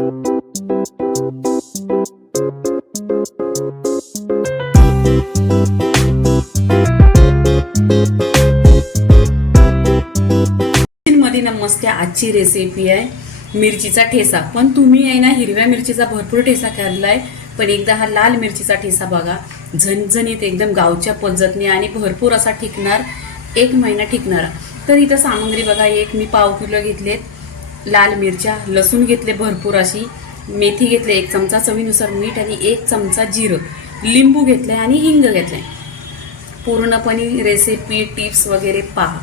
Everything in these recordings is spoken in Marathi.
मध्ये नमस्ते. आजची रेसिपी आहे मिरचीचा ठेसा. पण तुम्ही आहे ना हिरव्या मिरचीचा भरपूर ठेसा खाल्लाय, पण एकदा हा लाल मिरचीचा ठेसा बघा. झणझणीत एकदम गावच्या पद्धतीने आणि भरपूर असा टिकणार, 1 महिना टिकणारा. तर इथं सामग्री बघा, एक मी पाव किलो घेतलेत लाल मिरच्या, लसूण घेतले भरपूर अशी, मेथी घेतले 1 चमचा, चवीनुसार मीठ आणि 1 चमचा जिरं, लिंबू घेतलाय आणि हिंग घेतलाय. पूर्णपणे रेसिपी टिप्स वगैरे पहा.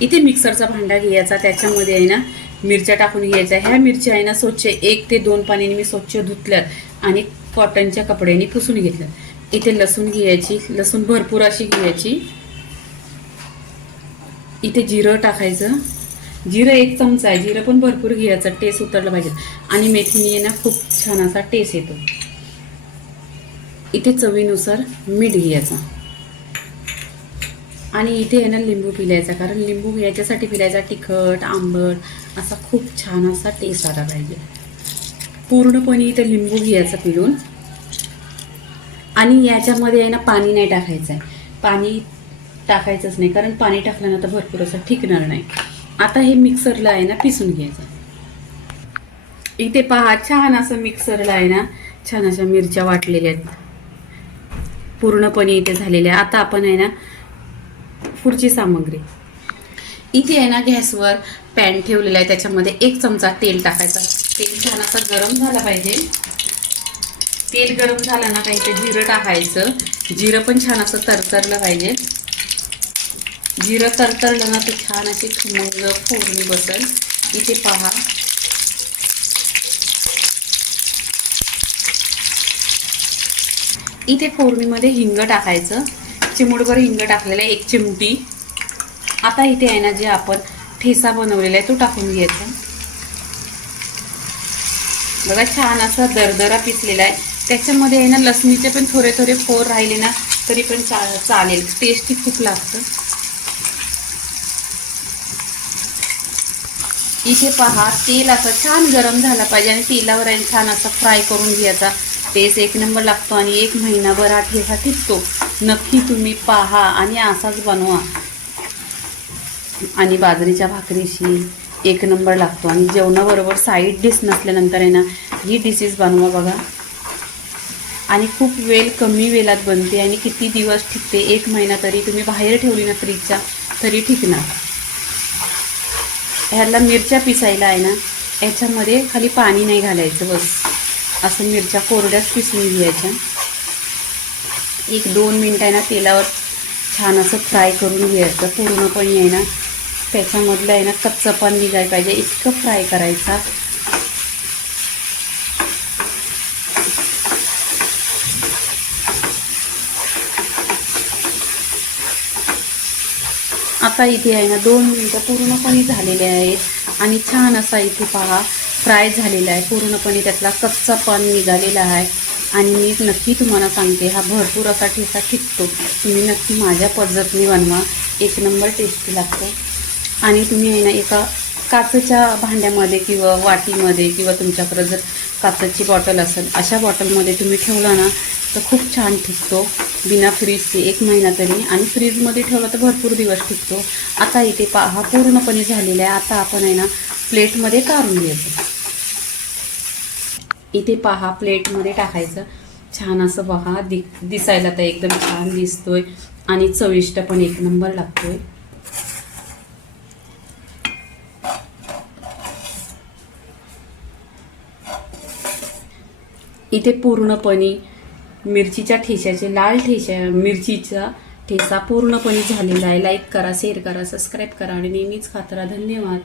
इथे मिक्सरचा भांडा घ्यायचा, त्याच्यामध्ये आहे ना मिरच्या टाकून घ्यायच्या. ह्या मिरच्या आहे ना स्वच्छ 1 ते 2 पाण्याने मी स्वच्छ धुतल्यात आणि कॉटनच्या कपड्याने पुसून घेतल्यात. इथे लसूण घ्यायची, लसूण भरपूर अशी घ्यायची. इथे जिरं टाकायचं, जिरं 1 चमचा आहे, जिरं पण भरपूर घ्यायचं, टेस्ट उतरला पाहिजे. आणि मेथीने ना खूप छान असा टेस्ट येतो. इथे चवीनुसार मीठ घ्यायचं आणि इथे आहे ना लिंबू पिळायचा, कारण लिंबू याच्यासाठी पिळायचा तिखट आंबट असा खूप छान असा टेस्ट आला पाहिजे. पूर्णपणे इथे लिंबू घ्यायचा पिळून. आणि याच्यामध्ये आहे ना पाणी नाही टाकायचं आहे, पाणी टाकायचंच नाही, कारण पाणी टाकल्यानंतर भरपूर असं टिकणार नाही. आता हे मिक्सरला आहे ना पिसून घ्यायचं. इथे पहा, छान असं मिक्सरला आहे ना छान अशा मिरच्या वाटलेल्या आहेत, पूर्णपणे इथे झालेल्या. आता आपण आहे ना पुढची सामग्री. इथे आहे ना गॅसवर पॅन ठेवलेला आहे, त्याच्यामध्ये 1 चमचा तेल टाकायचं. तेल छान असं गरम झालं पाहिजे. तेल गरम झालं ना काही ते जिरं टाकायचं, जिरं पण छान असं तरतरलं पाहिजे. जिरं तरतरलं ना ते छान अशी खमंग फोडणी बसेल. इथे पहा, इथे फोडणीमध्ये हिंग टाकायचं, चिमूटभर हिंग टाकलेलं आहे, 1 चिमटी. आता इथे आहे ना जे आपण ठेसा बनवलेला आहे तो टाकून घ्यायचा. बघा छान असा दरदरा पिसलेला आहे. त्याच्यामध्ये आहे ना लसणीचे पण थोडे थोडे फोर राहिले ना तरी पण चालेल, टेस्टी खूप लागतं. इथे पहा, तेल असं छान गरम झाला पाहिजे आणि तेलावर आहे छान असं फ्राय करून घ्यायचा. टेस्ट 1 नंबर लागतो आणि 1 महिनाभर हा ठेसा टिकतो. नक्की तुम्ही पहा आणि असाच बनवा. आणि बाजरीच्या भाकरीशी 1 नंबर लागतो. आणि जेवणाबरोबर साईड डिश नसल्यानंतर आहे ना ही डिशेस बनवा बघा. आणि खूप कमी वेळात बनते आणि किती दिवस टिकते, 1 महिना तरी तुम्ही बाहेर ठेवली ना फ्रीजच्या तरी टिकणार. ह्याला मिरच्या पिसायला आहे ना याच्यामध्ये खाली पाणी नाही घालायचं, बस असं मिरच्या कोरड्याच पिसून घ्यायच्या. 1-2 मिनिट आहे ना तेलावर छान असं फ्राय करून घ्यायचं. पूर्णपणे आहे ना त्याच्यामधलं आहे ना कच्चं पण निघायला पाहिजे, इतकं फ्राय करायचा. आता इथे आहे ना 2 मिनिटं पूर्णपणे झालेले आहेत आणि छान असा इथे पहा फ्राय झालेला आहे. पूर्णपणे त्यातला कच्चा पण निघालेला आहे. आणि मी नक्की तुम्हाला सांगते हा भरपूर असा ठेसा टिकतो. तुम्ही नक्की माझ्या पद्धतीने बनवा, 1 नंबर टेस्टी लागतो. आणि तुम्ही आहे ना एका काचेच्या भांड्यामध्ये किंवा वाटीमध्ये किंवा तुमच्याकडे जर काचेची बॉटल असेल अशा बॉटलमध्ये तुम्ही ठेवला ना तर खूप छान टिकतो, बिना फ्रीजचे 1 महिना तरी. आणि फ्रीजमध्ये ठेवला तर भरपूर दिवस टिकतो. आता इथे पहा पूर्णपणे झालेला आहे. आता आपण आहे ना प्लेटमध्ये काढून घ्यायचं. इथे पहा प्लेटमध्ये टाकायचं. छान असं बघा दिसायला तर एकदम छान दिसतोय आणि चविष्ट पण 1 नंबर लागतोय. इथे पूर्णपणे मिरचीच्या ठेशाचे मिरचीचा ठेसा पूर्णपणे झालेला आहे. लाईक करा, शेअर करा, सबस्क्राईब करा आणि नेहमीच खात राहा. धन्यवाद.